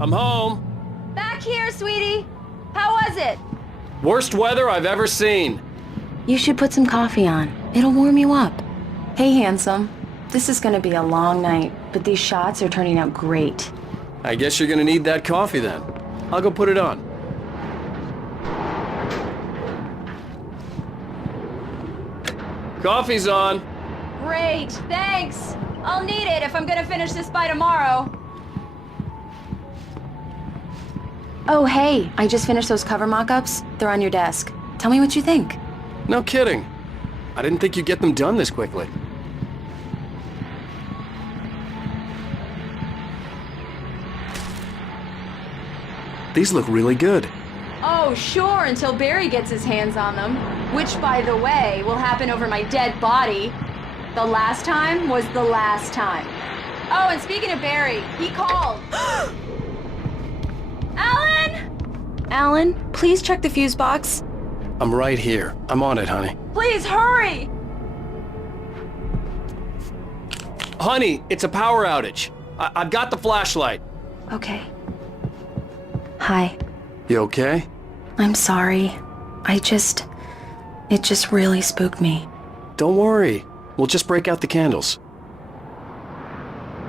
I'm home. Back here, sweetie. How was it? Worst weather I've ever seen. You should put some coffee on. It'll warm you up. Hey, handsome. This is gonna be a long night, but these shots are turning out great. I guess you're gonna need that coffee then. I'll go put it on. Coffee's on. Great, thanks. I'll need it if I'm gonna finish this by tomorrow. Oh, hey, I just finished those cover mock-ups. They're on your desk. Tell me what you think. No kidding. I didn't think you'd get them done this quickly. These look really good. Oh, sure, until Barry gets his hands on them. Which, by the way, will happen over my dead body. The last time was the last time. Oh, and speaking of Barry, he called. Alan? Alan, please check the fuse box. I'm right here. I'm on it, honey. Please, hurry! Honey, it's a power outage. I've got the flashlight. Okay. Hi. You okay? I'm sorry. It just really spooked me. Don't worry. We'll just break out the candles.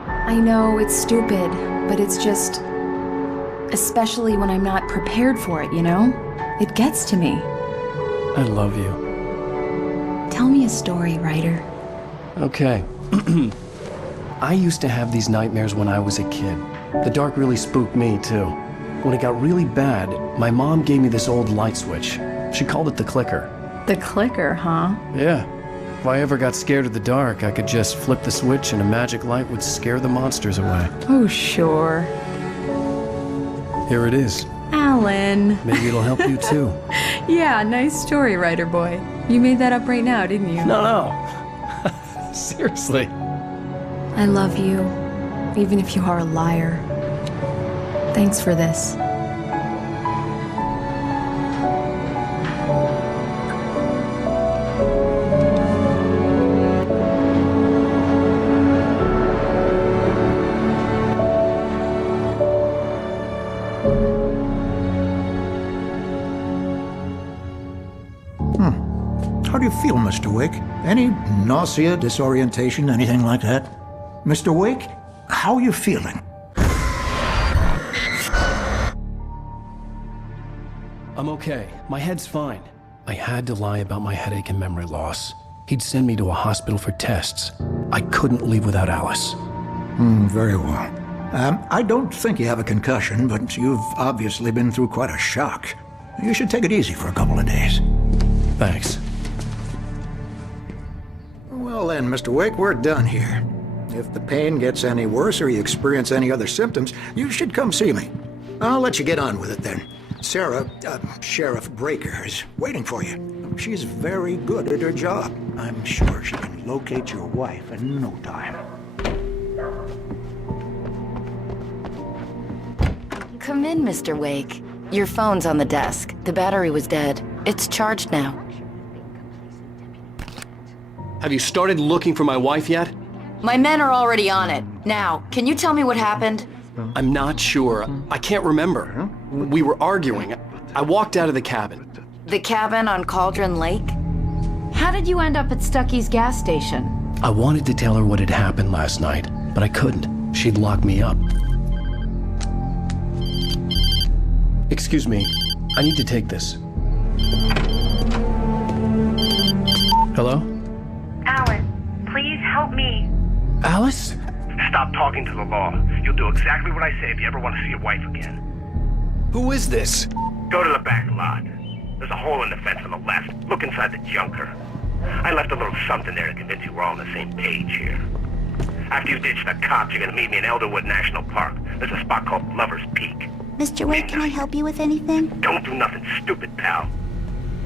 I know it's stupid, but it's just... especially when I'm not prepared for it, you know? It gets to me. I love you. Tell me a story, writer. Okay. I used to have these nightmares when I was a kid. The dark really spooked me, too. When it got really bad, my mom gave me this old light switch. She called it the clicker. The clicker, huh? Yeah. If I ever got scared of the dark, I could just flip the switch and a magic light would scare the monsters away. Oh, sure. Here it is. Alan. Maybe it'll help you, too. Yeah, nice story, writer boy. You made that up right now, didn't you? No. Seriously. I love you, even if you are a liar. Thanks for this. How do you feel, Mr. Wake? Any nausea, disorientation, anything like that? Mr. Wake, how are you feeling? I'm okay. My head's fine. I had to lie about my headache and memory loss. He'd send me to a hospital for tests. I couldn't leave without Alice. Very well. I don't think you have a concussion, but you've obviously been through quite a shock. You should take it easy for a couple of days. Thanks. Well then, Mr. Wake, we're done here. If the pain gets any worse or you experience any other symptoms, you should come see me. I'll let you get on with it then. Sarah, Sheriff Breaker, is waiting for you. She's very good at her job. I'm sure she can locate your wife in no time. Come in, Mr. Wake. Your phone's on the desk. The battery was dead. It's charged now. Have you started looking for my wife yet? My men are already on it. Now, can you tell me what happened? I'm not sure. I can't remember. We were arguing. I walked out of the cabin. The cabin on Cauldron Lake? How did you end up at Stucky's gas station? I wanted to tell her what had happened last night, but I couldn't. She'd lock me up. Excuse me. I need to take this. Hello? Alan, please help me. Alice? Stop talking to the law. You'll do exactly what I say if you ever want to see your wife again. Who is this? Go to the back lot. There's a hole in the fence on the left. Look inside the junker. I left a little something there to convince you we're all on the same page here. After you ditch the cops, you're gonna meet me in Elderwood National Park. There's a spot called Lover's Peak. Mr. Wake, can I help you with anything? Don't do nothing stupid, pal.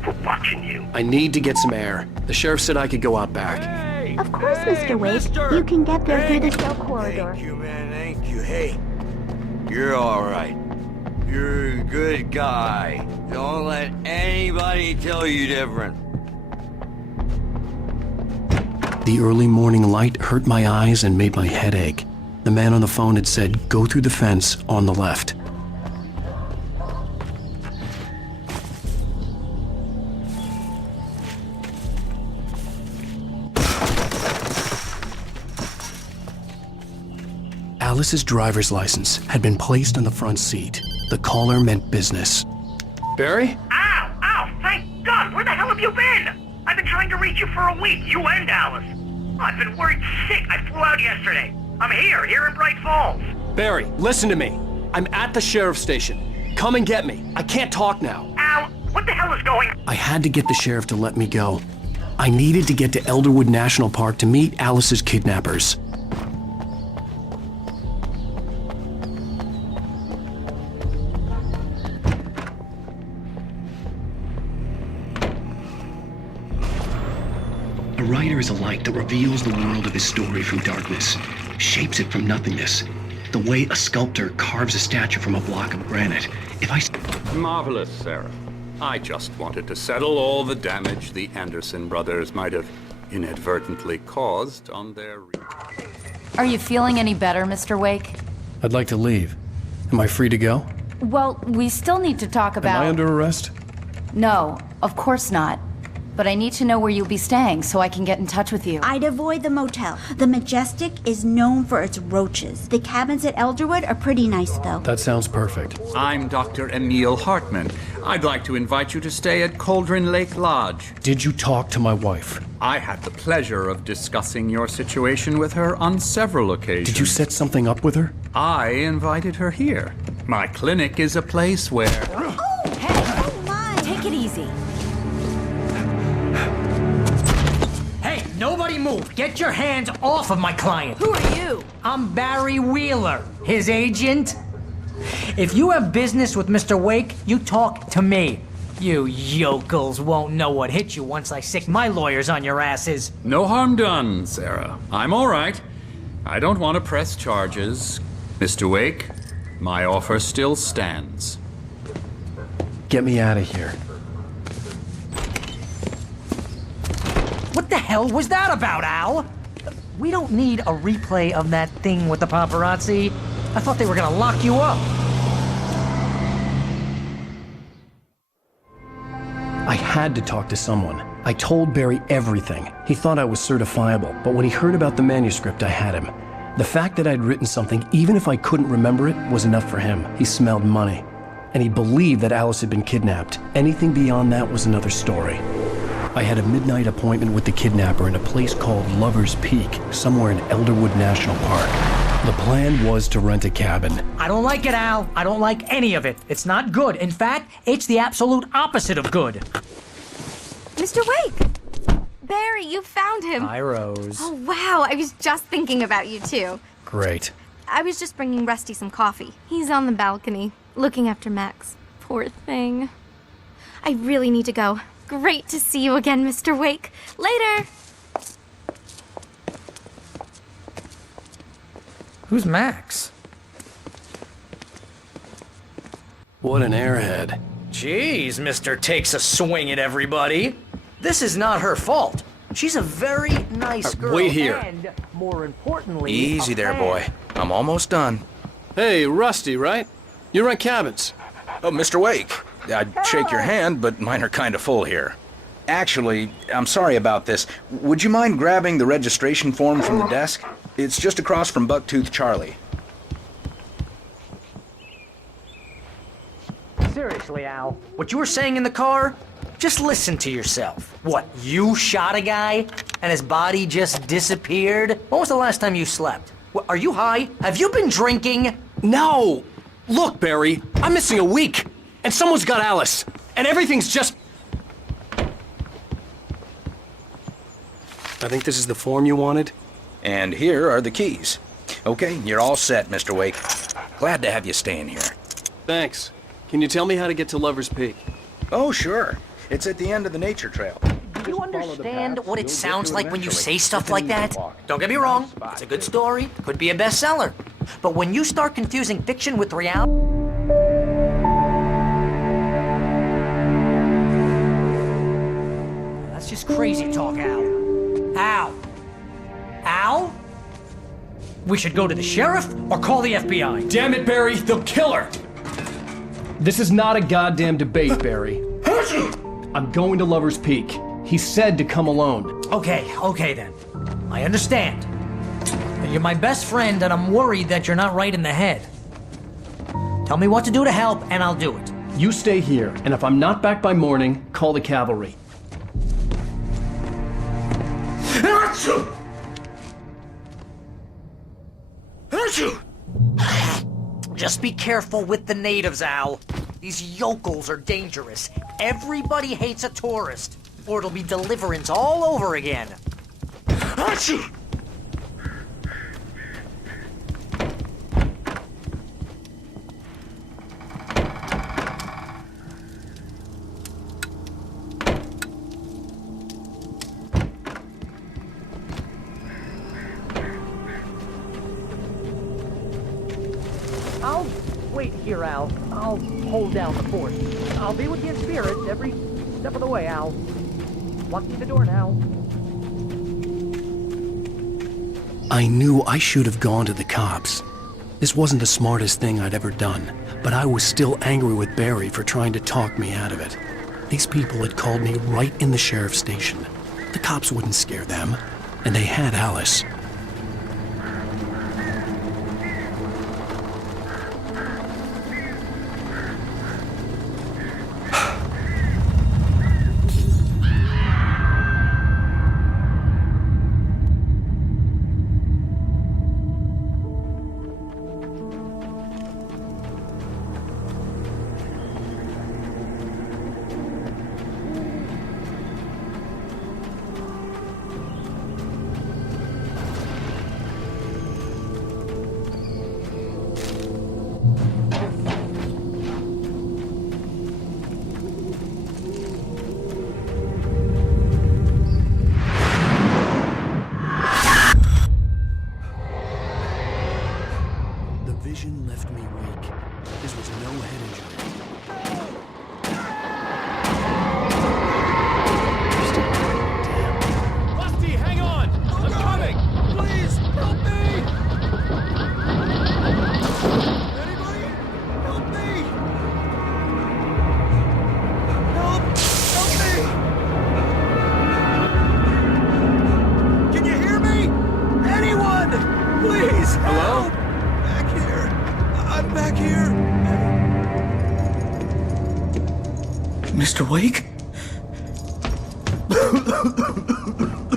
We're watching you. I need to get some air. The sheriff said I could go out back. Of course, Mr. Wake. You can get there through the cell corridor. Thank you, man. Thank you. Hey, you're all right. You're a good guy. Don't let anybody tell you different. The early morning light hurt my eyes and made my head ache. The man on the phone had said, "Go through the fence on the left." Alice's driver's license had been placed on the front seat. The caller meant business. Barry? Ow! Ow! Thank God! Where the hell have you been? I've been trying to reach you for a week, you and Alice. I've been worried sick. I flew out yesterday. I'm here in Bright Falls. Barry, listen to me. I'm at the sheriff's station. Come and get me. I can't talk now. Al, what the hell is going on? I had to get the sheriff to let me go. I needed to get to Elderwood National Park to meet Alice's kidnappers. A writer is a light that reveals the world of his story from darkness, shapes it from nothingness. The way a sculptor carves a statue from a block of granite. If I... Marvelous, Sarah. I just wanted to settle all the damage the Anderson brothers might have inadvertently caused on their... Are you feeling any better, Mr. Wake? I'd like to leave. Am I free to go? Well, we still need to talk about... Am I under arrest? No, of course not. But I need to know where you'll be staying so I can get in touch with you. I'd avoid the motel. The Majestic is known for its roaches. The cabins at Elderwood are pretty nice, though. That sounds perfect. I'm Dr. Emil Hartman. I'd like to invite you to stay at Cauldron Lake Lodge. Did you talk to my wife? I had the pleasure of discussing your situation with her on several occasions. Did you set something up with her? I invited her here. My clinic is a place where... Oh, hey! Oh, my! Take it easy. Hey, nobody move! Get your hands off of my client! Who are you? I'm Barry Wheeler, his agent. If you have business with Mr. Wake, you talk to me. You yokels won't know what hit you once I sick my lawyers on your asses. No harm done, Sarah. I'm all right. I don't want to press charges. Mr. Wake, my offer still stands. Get me out of here. What the hell was that about, Al? We don't need a replay of that thing with the paparazzi. I thought they were gonna lock you up. I had to talk to someone. I told Barry everything. He thought I was certifiable, but when he heard about the manuscript, I had him. The fact that I'd written something, even if I couldn't remember it, was enough for him. He smelled money. And he believed that Alice had been kidnapped. Anything beyond that was another story. I had a midnight appointment with the kidnapper in a place called Lover's Peak, somewhere in Elderwood National Park. The plan was to rent a cabin. I don't like it, Al. I don't like any of it. It's not good. In fact, it's the absolute opposite of good. Mr. Wake! Barry, you found him. Hi, Rose. Oh, wow. I was just thinking about you, too. Great. I was just bringing Rusty some coffee. He's on the balcony, looking after Max. Poor thing. I really need to go. Great to see you again, Mr. Wake. Later! Who's Max? What an airhead. Jeez, Mr. Takes a swing at everybody. This is not her fault. She's a very nice girl. wait here. And, more importantly, Easy there, boy. I'm almost done. Hey, Rusty, right? You rent cabins. Oh, Mr. Wake. I'd shake your hand, but mine are kind of full here. Actually, I'm sorry about this. Would you mind grabbing the registration form from the desk? It's just across from Bucktooth Charlie. Seriously, Al, what you were saying in the car? Just listen to yourself. What, you shot a guy and his body just disappeared? When was the last time you slept? What, are you high? Have you been drinking? No! Look, Barry, I'm missing a week. And someone's got Alice. And everything's just... I think this is the form you wanted. And here are the keys. Okay, you're all set, Mr. Wake. Glad to have you staying here. Thanks. Can you tell me how to get to Lover's Peak? Oh, sure. It's at the end of the nature trail. Do you understand what it sounds like when you say stuff like that? Don't get me wrong, it's a good story, could be a bestseller. But when you start confusing fiction with reality... That's just crazy talk, Al. Al, Al? We should go to the sheriff or call the FBI? Damn it, Barry, they'll kill her! This is not a goddamn debate, Barry. I'm going to Lover's Peak. He said to come alone. Okay then. I understand. You're my best friend, and I'm worried that you're not right in the head. Tell me what to do to help, and I'll do it. You stay here, and if I'm not back by morning, call the cavalry. Just be careful with the natives, Al. These yokels are dangerous. Everybody hates a tourist, or it'll be deliverance all over again. I'll wait here, Al. I'll hold down the fort. I'll be with you in spirit every step of the way, Al. Walk through the door now. I knew I should have gone to the cops. This wasn't the smartest thing I'd ever done, but I was still angry with Barry for trying to talk me out of it. These people had called me right in the sheriff's station. The cops wouldn't scare them, and they had Alice. Vision left me weak. This was no head injury. Rusty, hang on! I'm coming! Please, help me! Anybody? Help me! Help me! Can you hear me? Anyone! Please, help! I'm back here. Mr. Wake?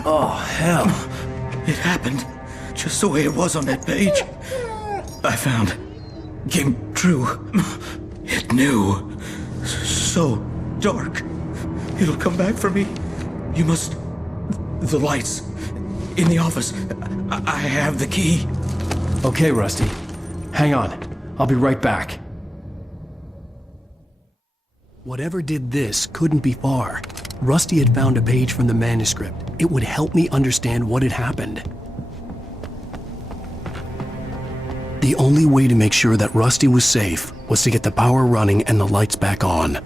Oh, hell. It happened just the way it was on that page. I found. Came true. It knew. So dark. It'll come back for me. You must. The lights. In the office. I have the key. Okay, Rusty. Hang on. I'll be right back. Whatever did this couldn't be far. Rusty had found a page from the manuscript. It would help me understand what had happened. The only way to make sure that Rusty was safe was to get the power running and the lights back on.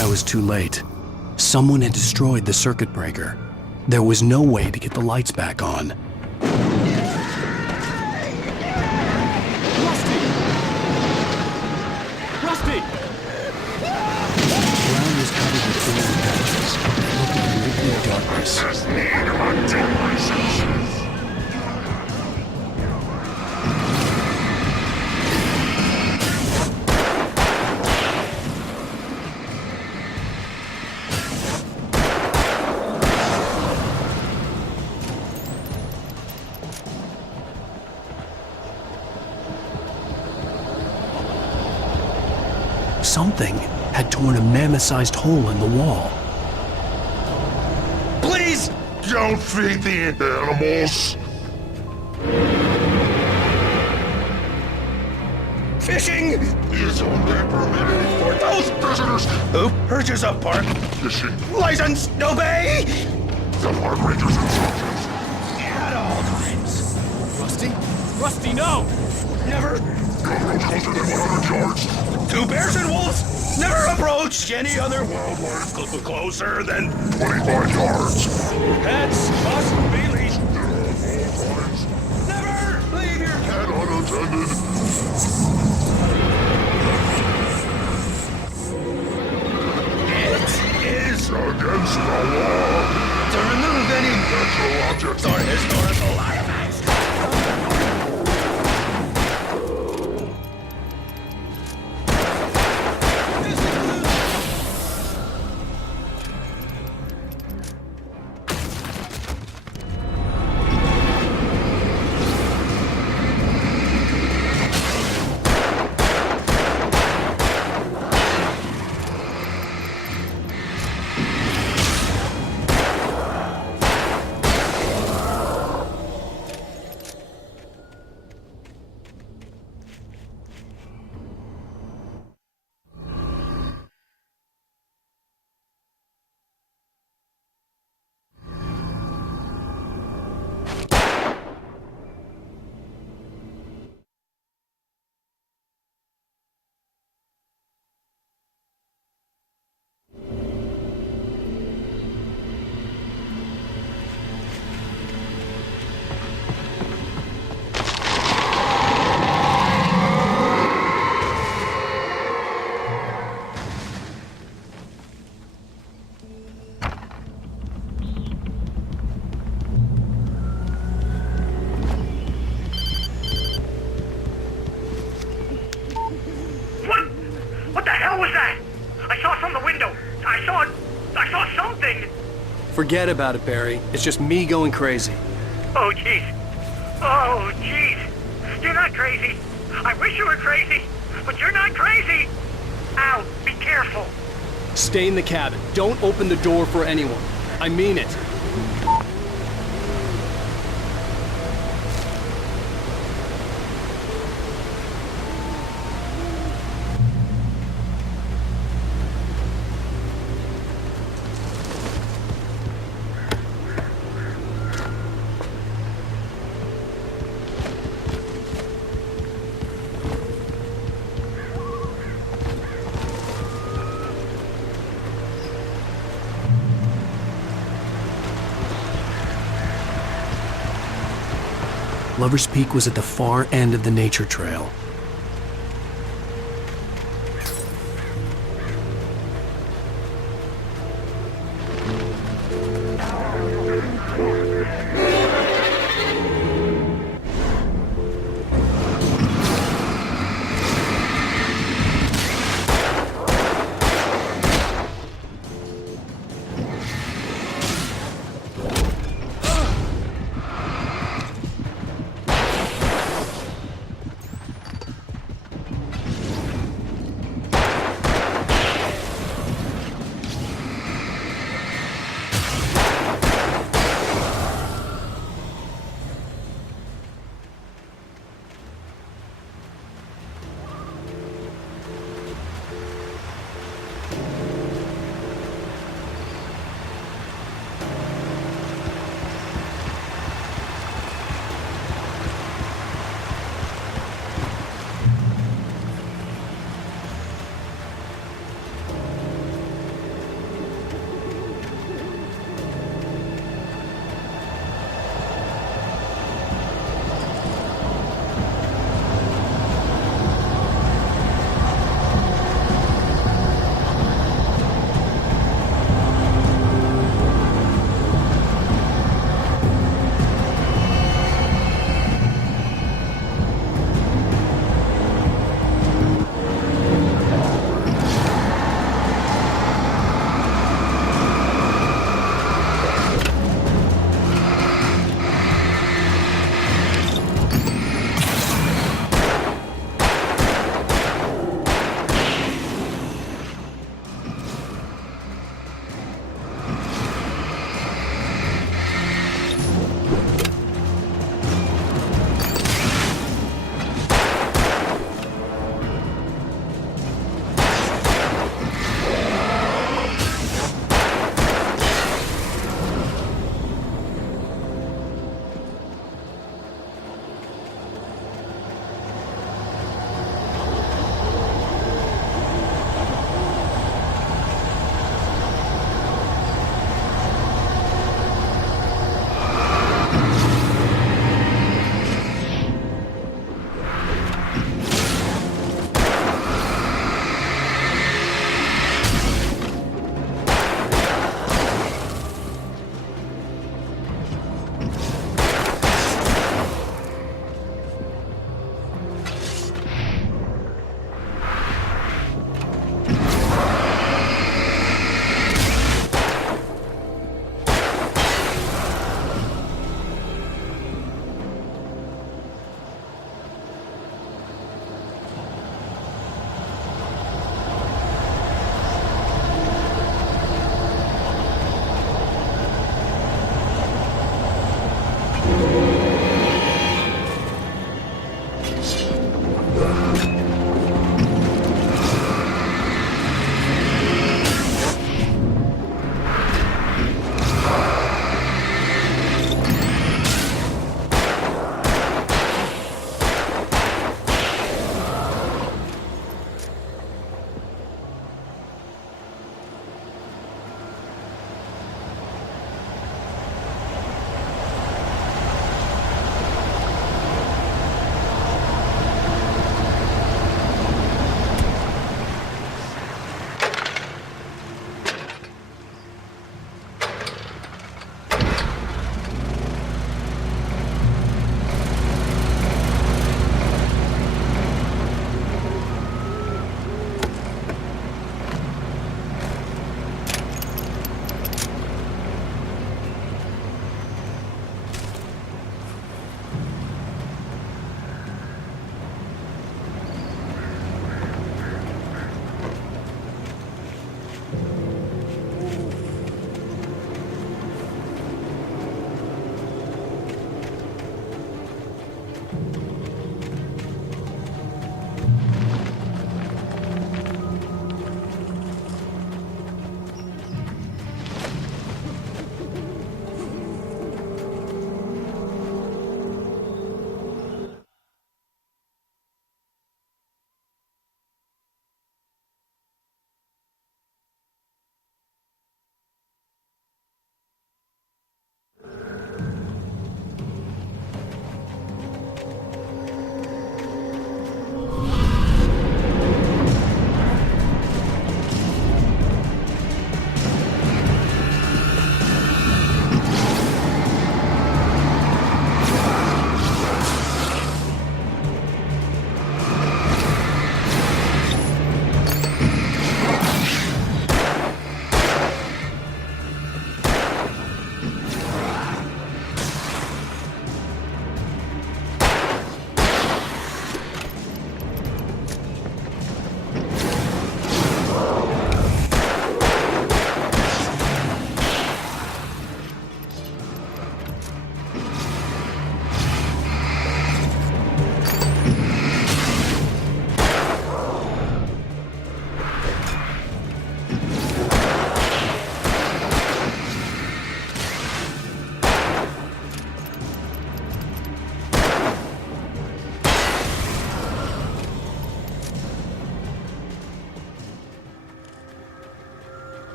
I was too late. Someone had destroyed the circuit breaker. There was no way to get the lights back on. Rusty! The ground was covered with thorny patches. It looked like liquid darkness. Just need to untape my senses. Something had torn a mammoth-sized hole in the wall. Please! Don't feed the animals. Fishing Is only permitted for those visitors. who purchase a park Fishing. license. Obey! The park rangers instructions. At all times. Rusty? Rusty, no! Never. Don't approach closer than 100 yards. Two bears and wolves. Never approach any other wildlife closer than 25 yards. pets must be leashed. At all times. Never leave your And unattended. It is Against the law. to remove any Natural objects. or historical artifacts. What the hell was that? I saw from the window. I saw something. Forget about it, Barry. It's just me going crazy. Oh, jeez. Oh, jeez. You're not crazy. I wish you were crazy, but you're not crazy. Ow, be careful. Stay in the cabin. Don't open the door for anyone. I mean it. Lover's Peak was at the far end of the nature trail.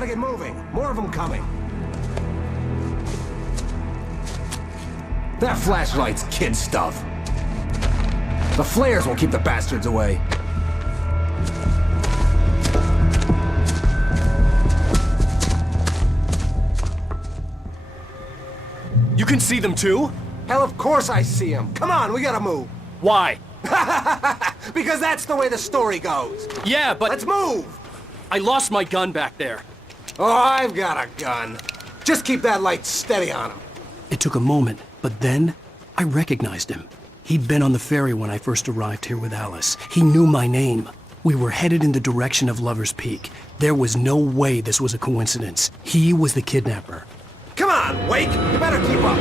gotta get moving. More of them coming. That flashlight's kid stuff. The flares will keep the bastards away. You can see them too? Hell, of course I see them. Come on, we gotta move. Why? Because that's the way the story goes. Yeah, but... Let's move! I lost my gun back there. Oh, I've got a gun. Just keep that light steady on him. It took a moment, but then I recognized him. He'd been on the ferry when I first arrived here with Alice. He knew my name. We were headed in the direction of Lover's Peak. There was no way this was a coincidence. He was the kidnapper. Come on, Wake! You better keep up.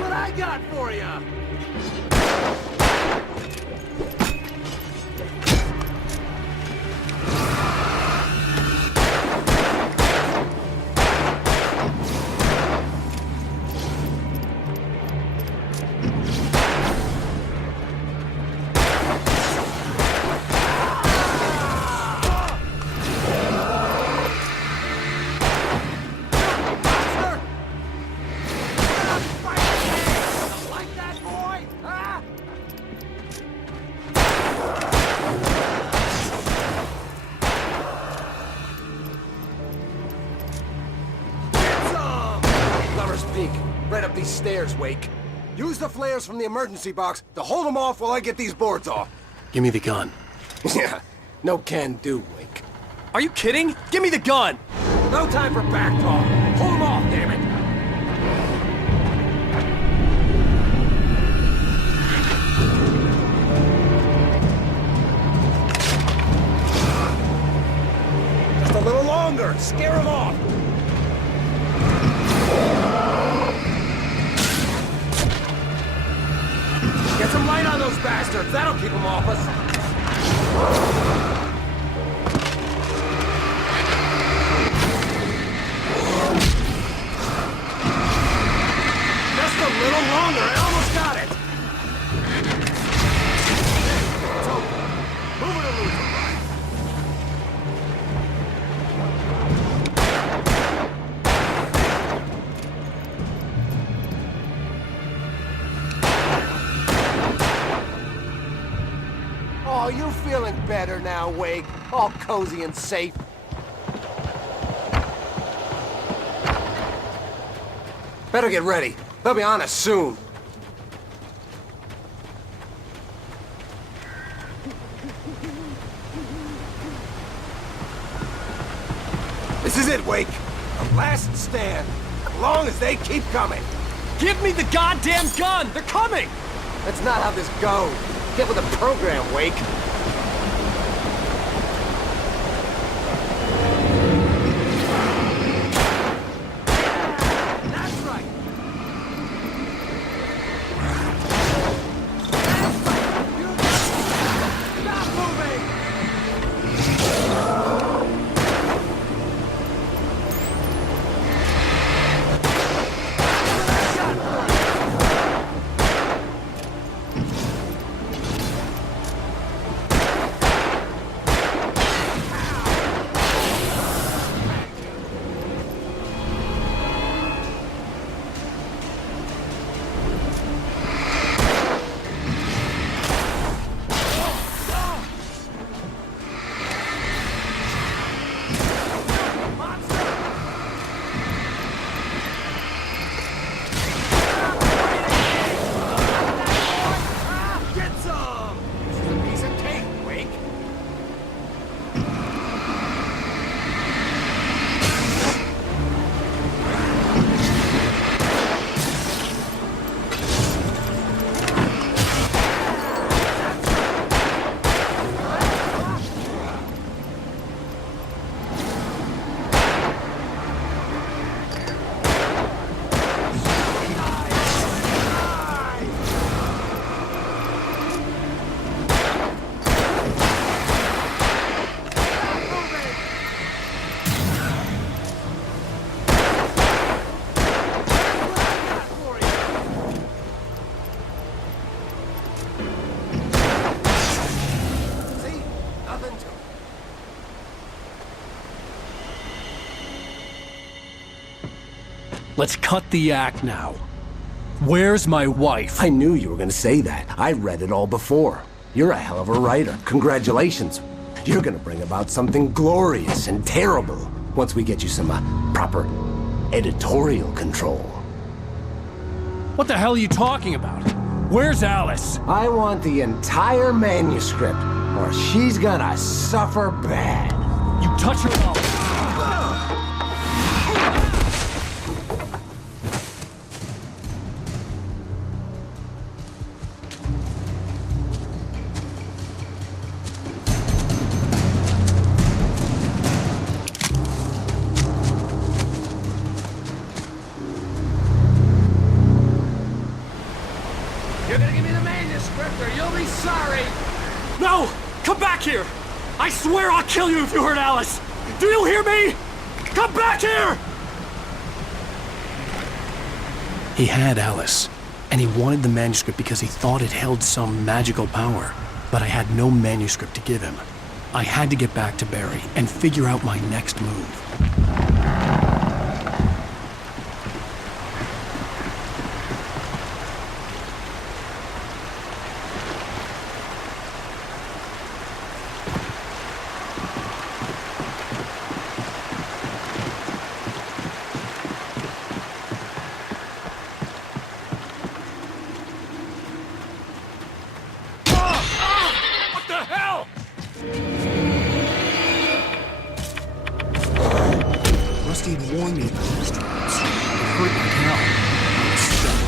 What I got for you? Peak. Right up these stairs, Wake. Use the flares from the emergency box to hold them off while I get these boards off. Give me the gun. Yeah, no can do, Wake. Are you kidding? Give me the gun! No time for back talk. Hold them off, damn it! Just a little longer. Scare them off. Get some light on those bastards. That'll keep them off us. Just a little longer. I almost got it. It's over. Move it or lose it. Oh, you feeling better now, Wake? All cozy and safe. Better get ready. They'll be on us soon. This is it, Wake. The last stand. As long as they keep coming. Give me the goddamn gun! They're coming! That's not how this goes. Get with the program, Wake. That's right. Stop moving! let's cut the act now. Where's my wife? I knew you were gonna say that. I read it all before. You're a hell of a writer. Congratulations. You're gonna bring about something glorious and terrible once we get you some proper editorial control. What the hell are you talking about? Where's Alice? I want the entire manuscript, or she's gonna suffer bad. You touch her at all. You're gonna give me the manuscript or you'll be sorry! No! Come back here! I swear I'll kill you if you hurt Alice! Do you hear me? Come back here! He had Alice, and he wanted the manuscript because he thought it held some magical power. But I had no manuscript to give him. I had to get back to Barry and figure out my next move. What the hell? Rusty had warned me about these traps. It hurt like hell. I was stuck.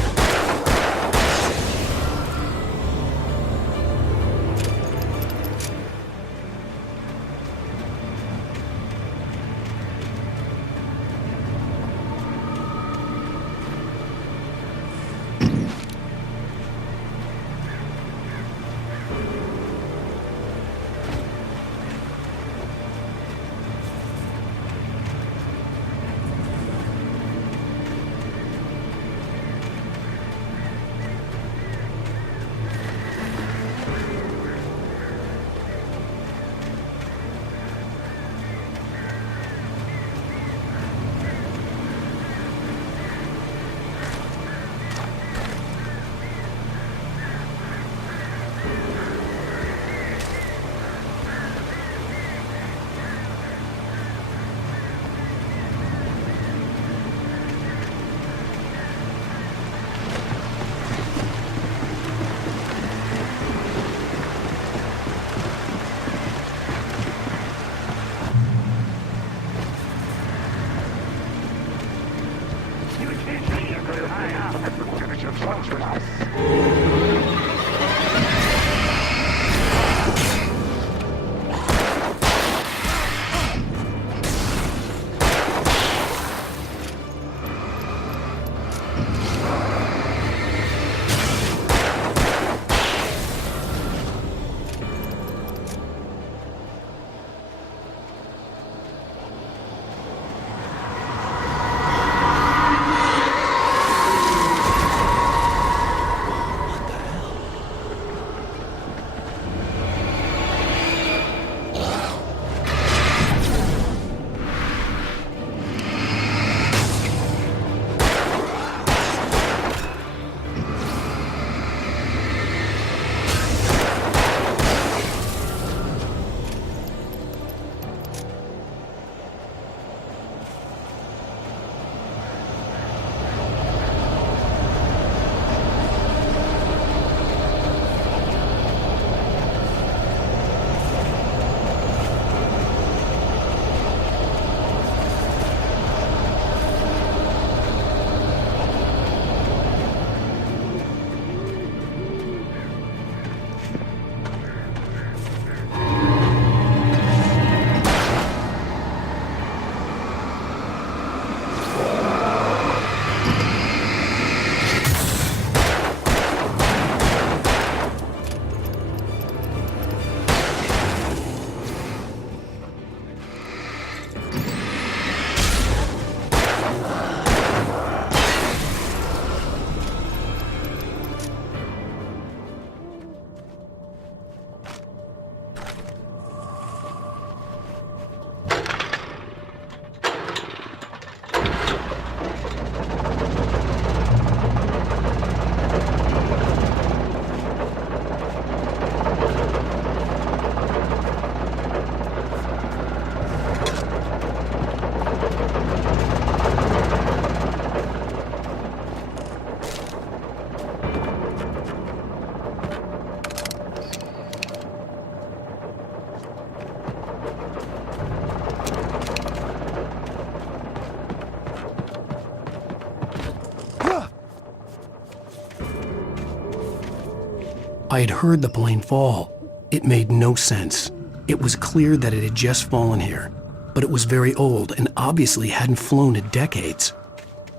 I had heard the plane fall. It made no sense. It was clear that it had just fallen here, but it was very old and obviously hadn't flown in decades.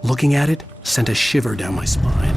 Looking at it sent a shiver down my spine.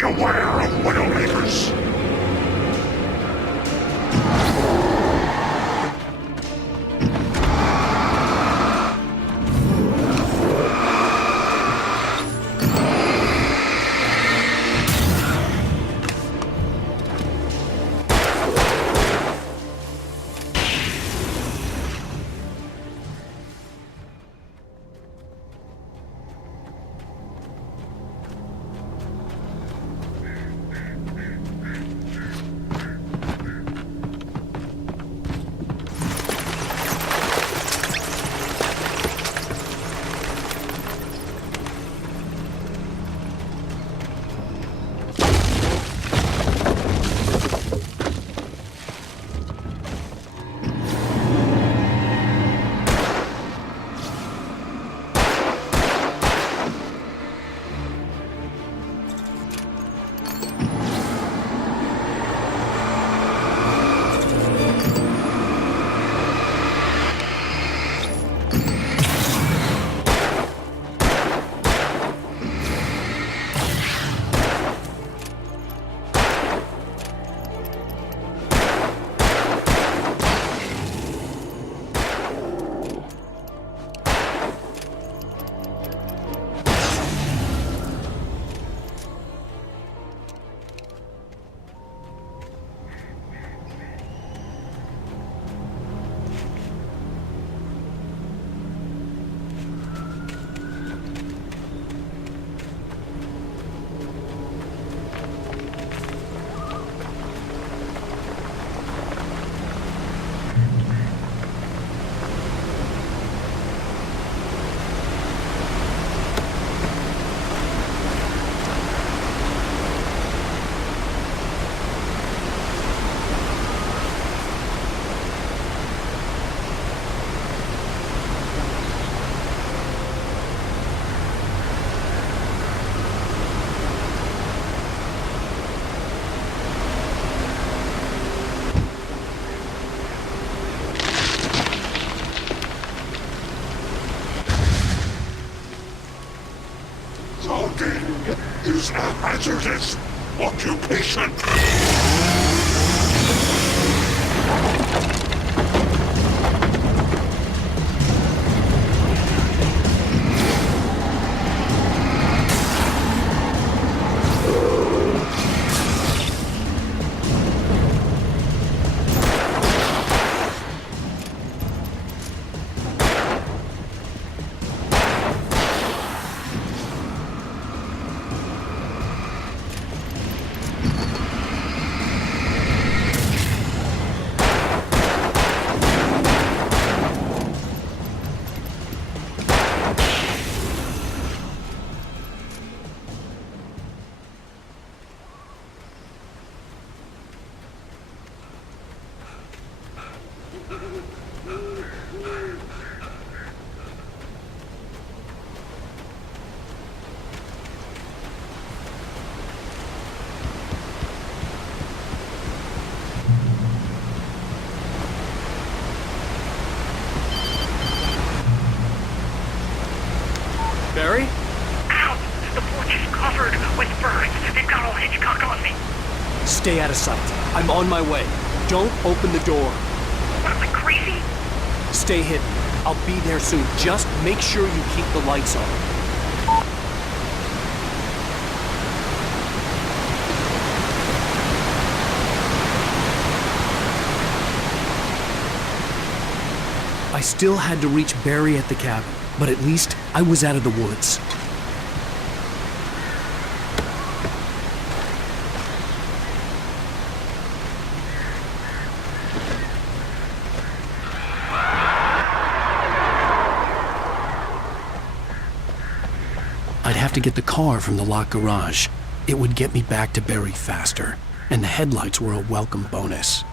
Be aware of Widowmakers. Is a hazardous occupation. Barry? Ow! The porch is covered with birds. They've got all Hitchcock on me. Stay out of sight. I'm on my way. Don't open the door. What am I, crazy? Stay hidden. I'll be there soon. Just make sure you keep the lights on. I still had to reach Barry at the cabin, but at least I was out of the woods. I'd have to get the car from the locked garage. It would get me back to Barry faster, and the headlights were a welcome bonus.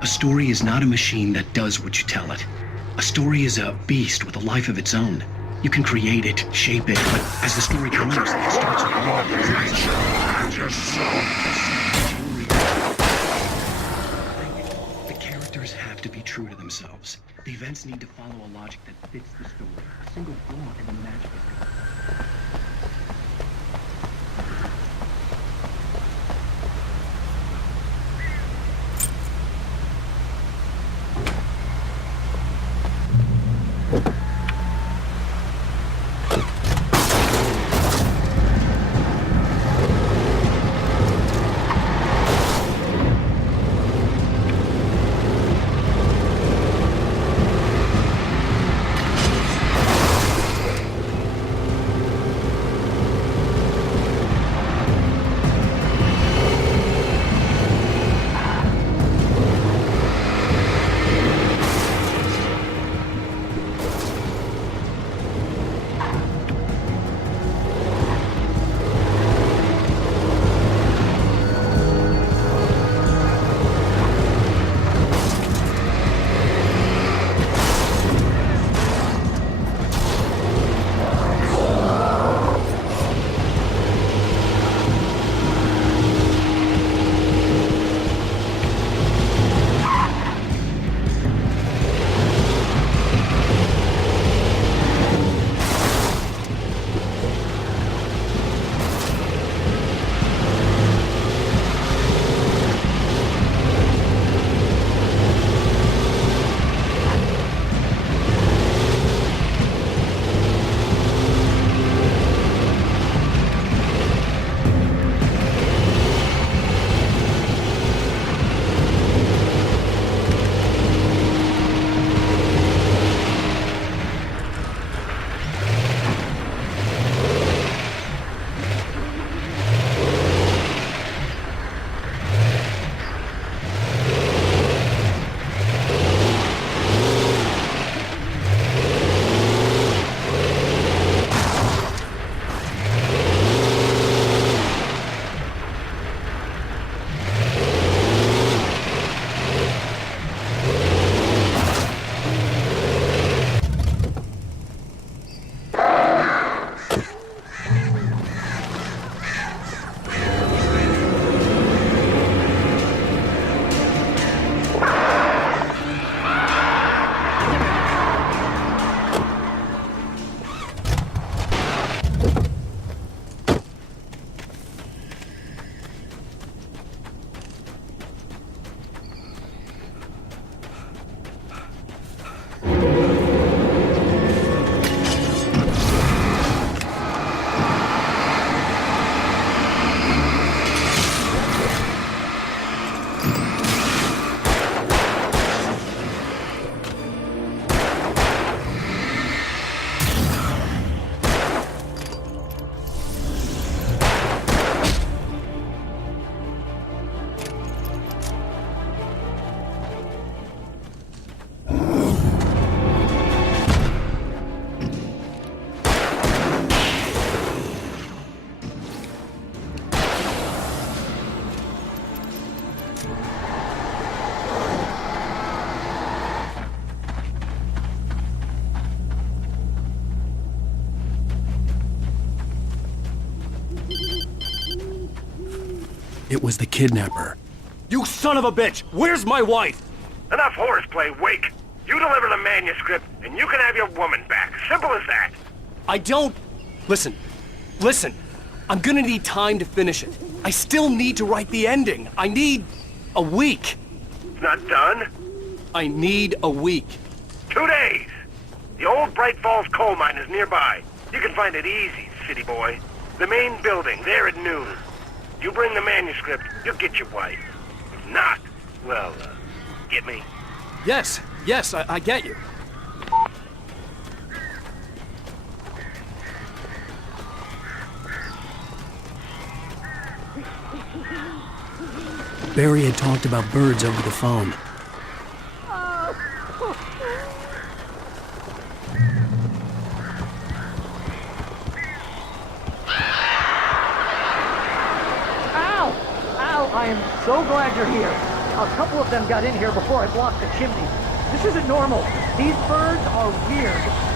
A story is not a machine that does what you tell it. A story is a beast with a life of its own. You can create it, shape it, but as the story grows, it starts with The characters have to be true to themselves. The events need to follow a logic that fits the story. A single flaw in the magic is gone. It was the kidnapper. You son of a bitch! Where's my wife? Enough horseplay, Wake. You deliver the manuscript, and you can have your woman back. Simple as that. I don't... Listen. I'm gonna need time to finish it. I still need to write the ending. I need a week. It's not done? I need a week. 2 days. The old Bright Falls coal mine is nearby. You can find it easy, city boy. The main building, there at noon. You bring the manuscript, you'll get your wife. If not, well, get me? Yes, I get you. Barry had talked about birds over the phone. I am so glad you're here. A couple of them got in here before I blocked the chimney. This isn't normal. These birds are weird.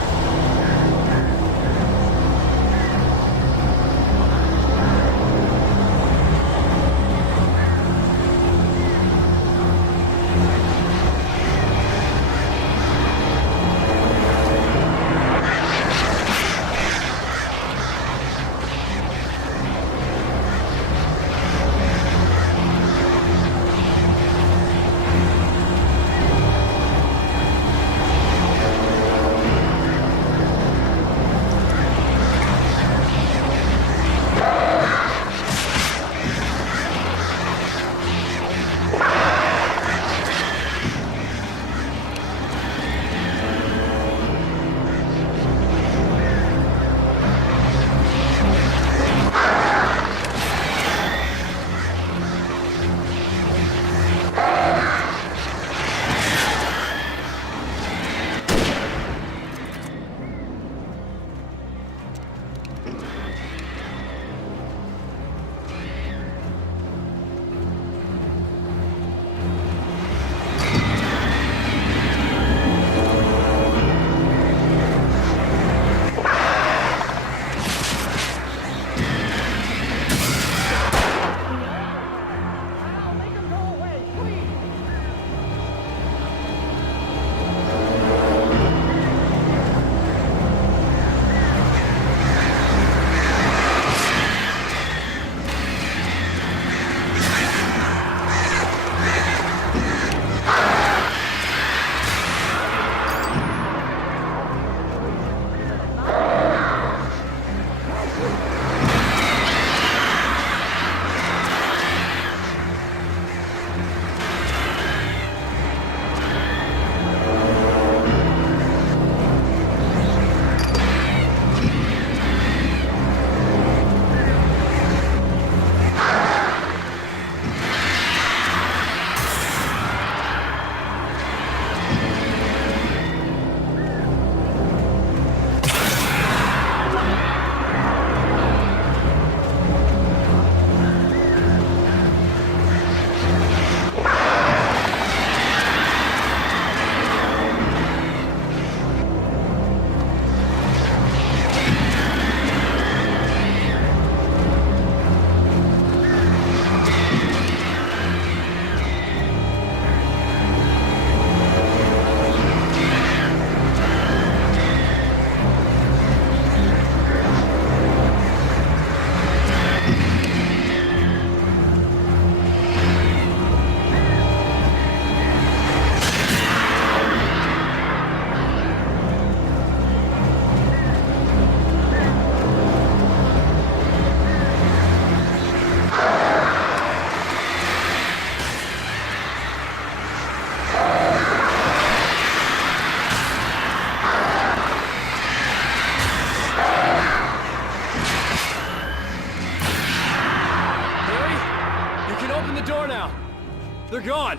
They're gone!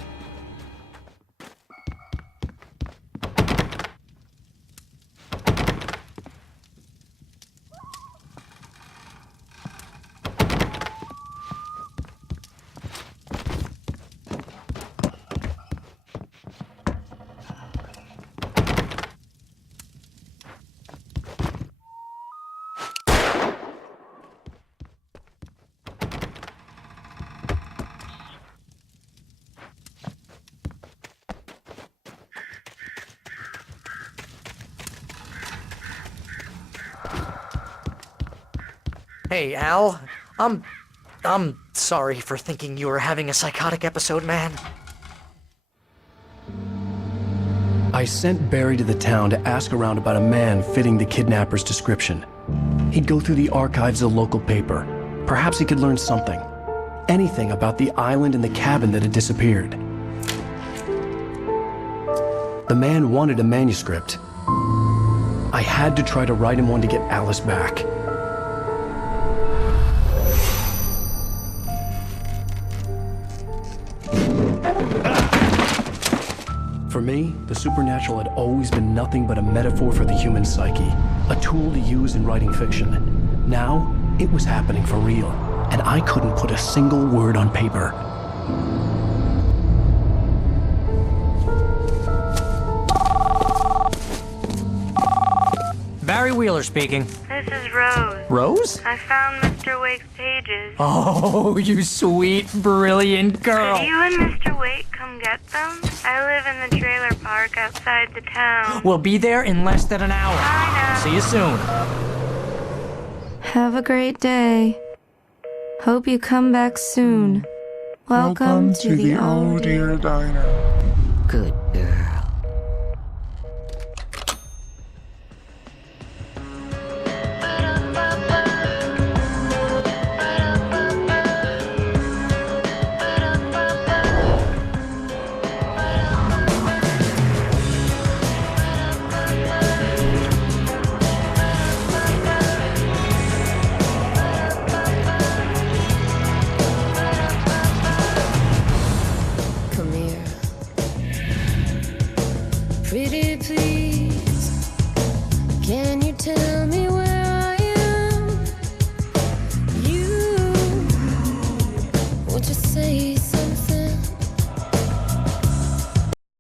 Hey, Al. I'm sorry for thinking you were having a psychotic episode, man. I sent Barry to the town to ask around about a man fitting the kidnapper's description. He'd go through the archives of the local paper. Perhaps he could learn something. Anything about the island and the cabin that had disappeared. The man wanted a manuscript. I had to try to write him one to get Alice back. For me, the supernatural had always been nothing but a metaphor for the human psyche, a tool to use in writing fiction. Now, it was happening for real, and I couldn't put a single word on paper. Barry Wheeler speaking. This is Rose. Rose? I found Mr. Wake's pages. Oh, you sweet, brilliant girl. Could you and Mr. Wake come get them? I live in the trailer park outside the town. We'll be there in less than an hour. Bye now. See you soon. Have a great day. Hope you come back soon. Welcome to the Oh Dear Diner. Good